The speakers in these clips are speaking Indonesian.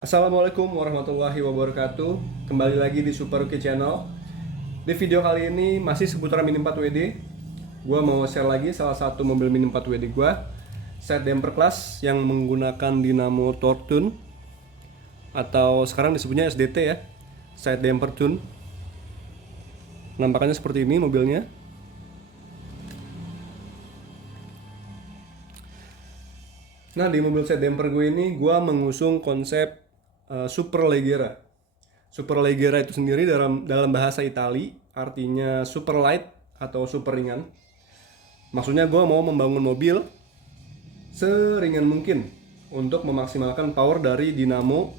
Assalamualaikum warahmatullahi wabarakatuh. Kembali lagi di Super Rookie Channel. Di video kali ini masih seputar Mini 4WD. Gua mau share lagi salah satu mobil Mini 4WD gua, side damper class yang menggunakan dinamo torque tune atau sekarang disebutnya SDT ya, side damper tune. Nampakannya seperti ini mobilnya. Nah, di mobil side damper gue ini gue mengusung konsep Superleggera. Superleggera itu sendiri dalam bahasa Itali artinya super light atau super ringan. Maksudnya gue mau membangun mobil seringan mungkin untuk memaksimalkan power dari dinamo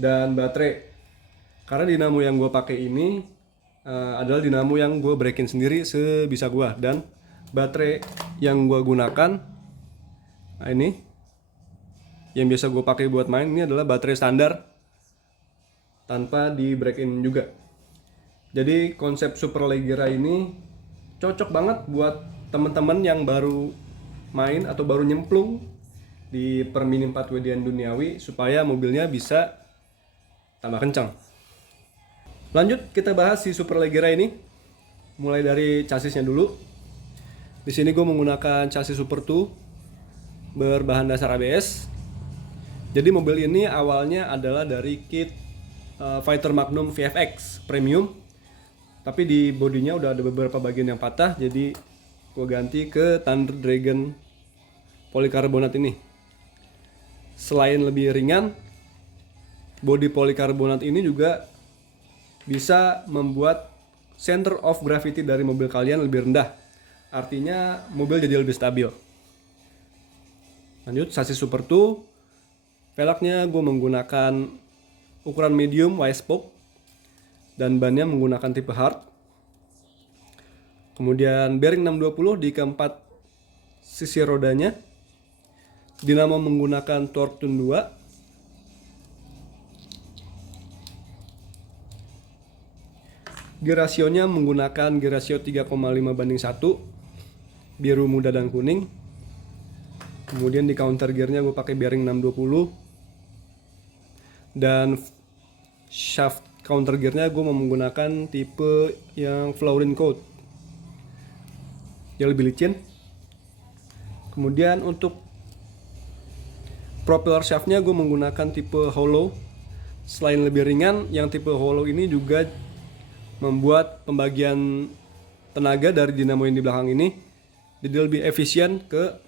dan baterai. Karena dinamo yang gue pakai ini adalah dinamo yang gue breakin sendiri sebisa gue, dan baterai yang gue gunakan, nah ini yang biasa gue pakai buat main, ini adalah baterai standar tanpa di break in juga. Jadi konsep Superleggera ini cocok banget buat teman-teman yang baru main atau baru nyemplung di per Mini 4WD-an duniawi supaya mobilnya bisa tambah kencang. Lanjut kita bahas si Superleggera ini. Mulai dari chassisnya dulu. Di sini gue menggunakan chassis Super 2 berbahan dasar ABS. Jadi mobil ini awalnya adalah dari kit Fighter Magnum VFX Premium, tapi di bodinya udah ada beberapa bagian yang patah, jadi gue ganti ke Thunder Dragon polikarbonat ini. Selain lebih ringan, bodi polikarbonat ini juga bisa membuat center of gravity dari mobil kalian lebih rendah. Artinya mobil jadi lebih stabil. Lanjut, chassis Super 2. Velgnya gue menggunakan ukuran medium wide spoke dan bannya menggunakan tipe hard. Kemudian bearing 620 di keempat sisi rodanya. Dinamo menggunakan torque tune 2. Gear rasionya menggunakan gear rasio 3,5:1, biru muda dan kuning. Kemudian di counter gearnya gue pakai bearing 620, dan shaft counter gearnya gue menggunakan tipe yang fluorine coat, yang lebih licin. Kemudian untuk propeller shaftnya gue menggunakan tipe hollow. Selain lebih ringan, yang tipe hollow ini juga membuat pembagian tenaga dari dinamo yang di belakang ini jadi lebih efisien ke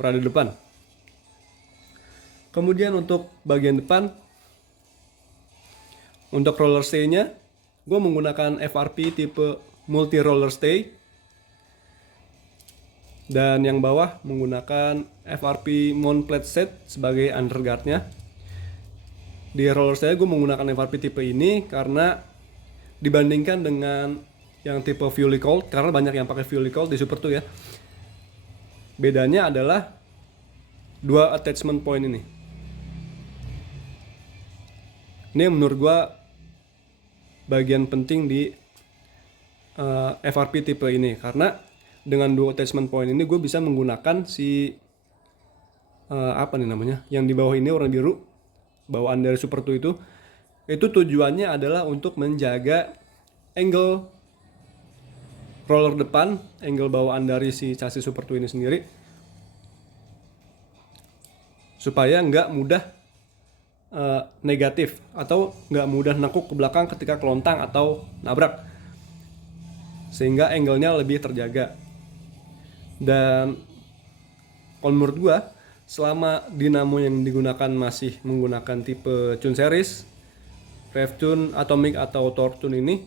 roda depan. Kemudian untuk bagian depan, untuk roller stay-nya gue menggunakan FRP tipe multi roller stay, dan yang bawah menggunakan FRP mount plate set sebagai underguardnya. Di roller stay gue menggunakan FRP tipe ini karena dibandingkan dengan yang tipe fully cold, karena banyak yang pakai fully cold di Super 2 ya, bedanya adalah dua attachment point ini. Ini menurut gua bagian penting di FRP tipe ini, karena dengan dua attachment point ini gue bisa menggunakan si apa nih namanya, yang di bawah ini warna biru bawaan dari Super 2 itu tujuannya adalah untuk menjaga angle roller depan, angle bawaan dari si chassis Super 2 ini sendiri, supaya nggak mudah negatif atau nggak mudah nekuk ke belakang ketika kelontang atau nabrak, sehingga angle-nya lebih terjaga. Dan kalau menurut gua, selama dinamo yang digunakan masih menggunakan tipe tune series, rev tune, atomic atau torque tune ini,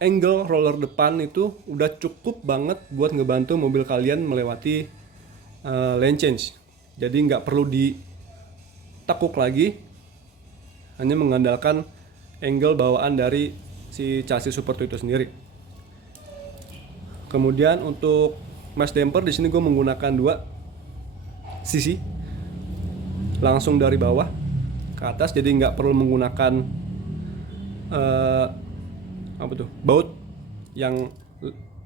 angle roller depan itu udah cukup banget buat ngebantu mobil kalian melewati lane change. Jadi nggak perlu ditekuk lagi, hanya mengandalkan angle bawaan dari si chassis Super 2 itu sendiri. Kemudian untuk mass damper di sini gue menggunakan dua sisi, langsung dari bawah ke atas, jadi nggak perlu menggunakan baut yang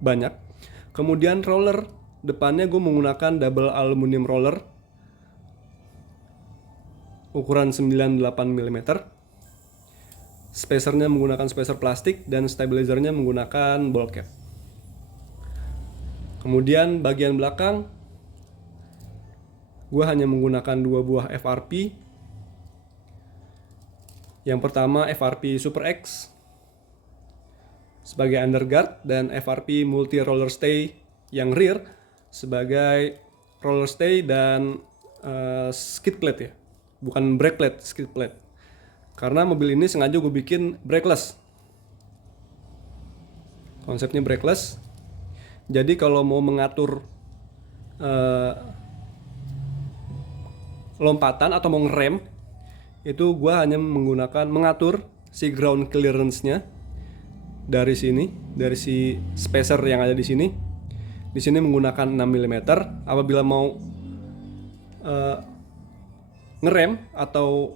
banyak. Kemudian roller depannya gue menggunakan double aluminium roller ukuran 98 mm. Spacernya menggunakan spacer plastik dan stabilizernya menggunakan ball cap. Kemudian bagian belakang gue hanya menggunakan 2 buah FRP. Yang pertama FRP Super X sebagai underguard dan FRP Multi Roller Stay yang rear sebagai roller stay dan skid plate ya, bukan brake plate, skid plate. Karena mobil ini sengaja gue bikin brakeless. Konsepnya brakeless. Jadi kalau mau mengatur lompatan atau mau ngerem, itu gue hanya mengatur si ground clearance-nya dari sini, dari si spacer yang ada di sini. Di sini menggunakan 6 mm. Apabila mau ngerem atau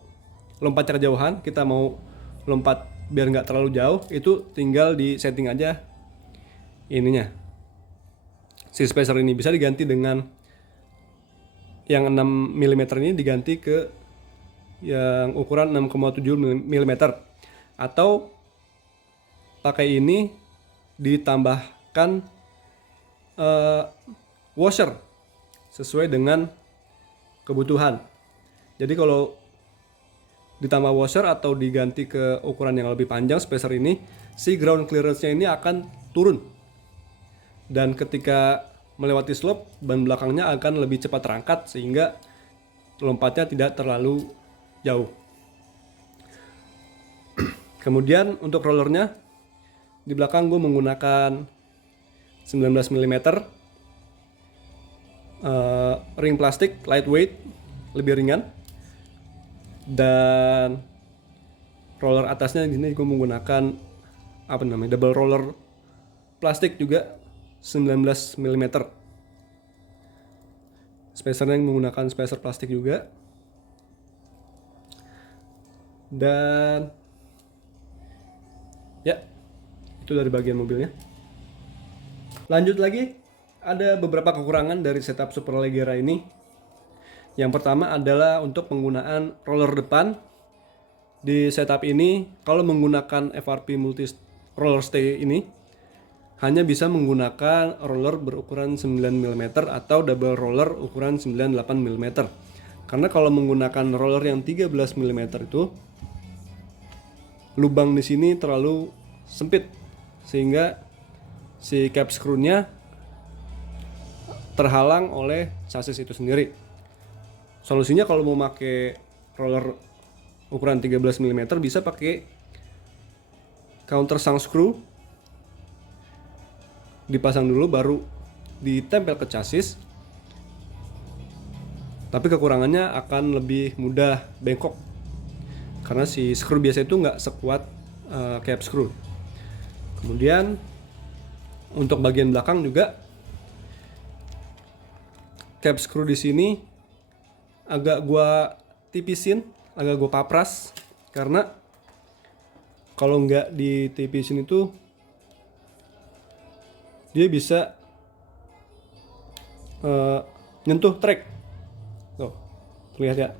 lompat kejauhan, kita mau lompat biar nggak terlalu jauh, itu tinggal di setting aja ininya. Si spacer ini bisa diganti dengan yang 6 mm ini diganti ke yang ukuran 6,7 mm, atau pakai ini ditambahkan washer sesuai dengan kebutuhan. Jadi kalau ditambah washer atau diganti ke ukuran yang lebih panjang spacer ini, si ground clearance-nya ini akan turun. Dan ketika melewati slope, ban belakangnya akan lebih cepat terangkat sehingga lompatnya tidak terlalu jauh. Kemudian untuk rollernya, di belakang gue menggunakan 19 mm ring plastik lightweight, lebih ringan. Dan roller atasnya di sini gue menggunakan double roller plastik juga 19 mm. Spacernya menggunakan spacer plastik juga. Dan ya, itu dari bagian mobilnya. Lanjut lagi, ada beberapa kekurangan dari setup Superleggera ini. Yang pertama adalah untuk penggunaan roller depan. Di setup ini, kalau menggunakan FRP Multi Roller Stay ini, hanya bisa menggunakan roller berukuran 9 mm atau double roller ukuran 98 mm. Karena kalau menggunakan roller yang 13 mm itu, lubang di sini terlalu sempit sehingga si cap screw-nya terhalang oleh chassis itu sendiri. Solusinya kalau mau pakai roller ukuran 13 mm bisa pakai countersunk screw, dipasang dulu baru ditempel ke chassis. Tapi kekurangannya akan lebih mudah bengkok karena si screw biasa itu nggak sekuat cap screw. Kemudian untuk bagian belakang juga cap screw di sini agak gua tipisin, agak gua papras karena kalau nggak ditipisin itu dia bisa nyentuh trek. Tuh, lihat ya.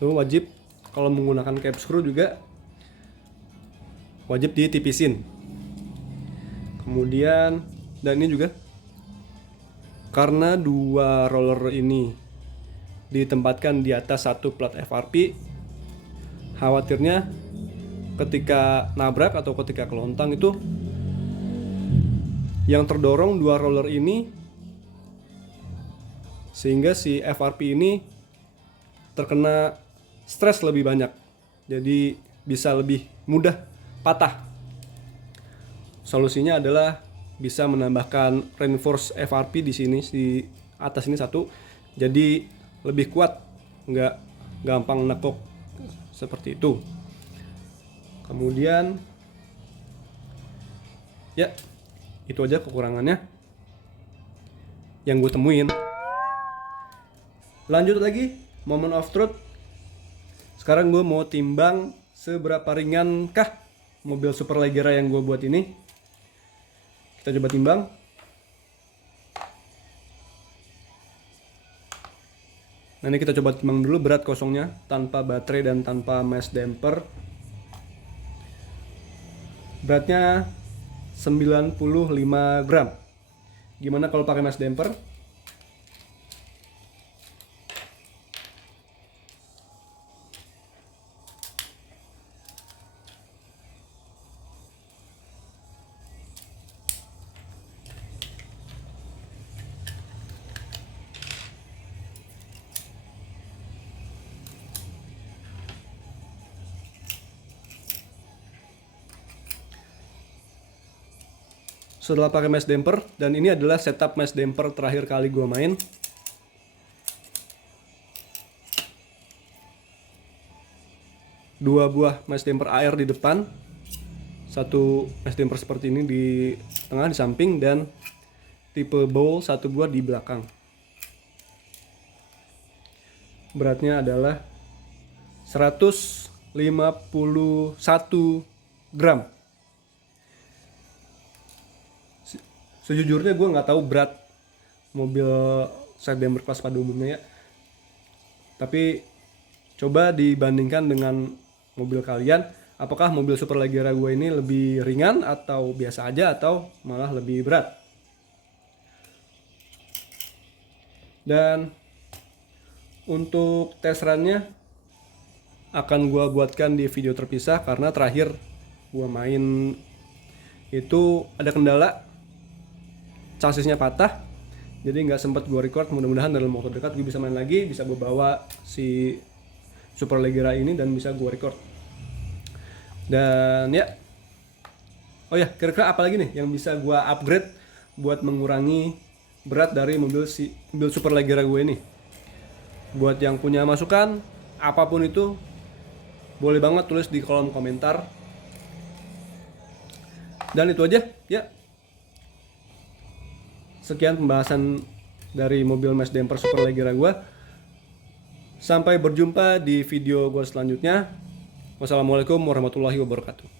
Tuh wajib kalau menggunakan cap screw juga wajib ditipisin. Kemudian dan ini juga karena dua roller ini ditempatkan di atas satu plat FRP, khawatirnya ketika nabrak atau ketika kelontang itu yang terdorong dua roller ini sehingga si FRP ini terkena stres lebih banyak, jadi bisa lebih mudah patah. Solusinya adalah bisa menambahkan reinforce FRP di sini, di atas ini satu, jadi lebih kuat, nggak gampang nekuk seperti itu. Kemudian ya itu aja kekurangannya yang gue temuin. Lanjut lagi, moment of truth. Sekarang gue mau timbang seberapa ringankah mobil Superleggera yang gue buat ini. Kita coba timbang. Nah ini kita coba timbang dulu berat kosongnya tanpa baterai dan tanpa mesh damper. Beratnya 95 gram. Gimana kalau pakai mesh damper? Setelah pakai mesh damper, dan ini adalah setup mesh damper terakhir kali gue main. Dua buah mesh damper AR di depan, satu mesh damper seperti ini di tengah, di samping, dan tipe bowl satu buah di belakang. Beratnya adalah 151 gram. Sejujurnya gue nggak tahu berat mobil side damper kelas pada umumnya ya. Tapi coba dibandingkan dengan mobil kalian, apakah mobil Superleggera gue ini lebih ringan atau biasa aja atau malah lebih berat. Dan untuk test run-nya akan gue buatkan di video terpisah, karena terakhir gue main itu ada kendala, chassisnya patah, jadi nggak sempat gue record. Mudah-mudahan dalam waktu dekat gue bisa main lagi, bisa gue bawa si Superleggera ini dan bisa gue record. Dan ya, oh ya, kira-kira apa lagi nih yang bisa gue upgrade buat mengurangi berat dari mobil Superleggera gue ini. Buat yang punya masukan apapun itu, boleh banget tulis di kolom komentar. Dan itu aja ya. Sekian pembahasan dari mobil mesh damper Superleggera gue. Sampai berjumpa di video gue selanjutnya. Wassalamualaikum warahmatullahi wabarakatuh.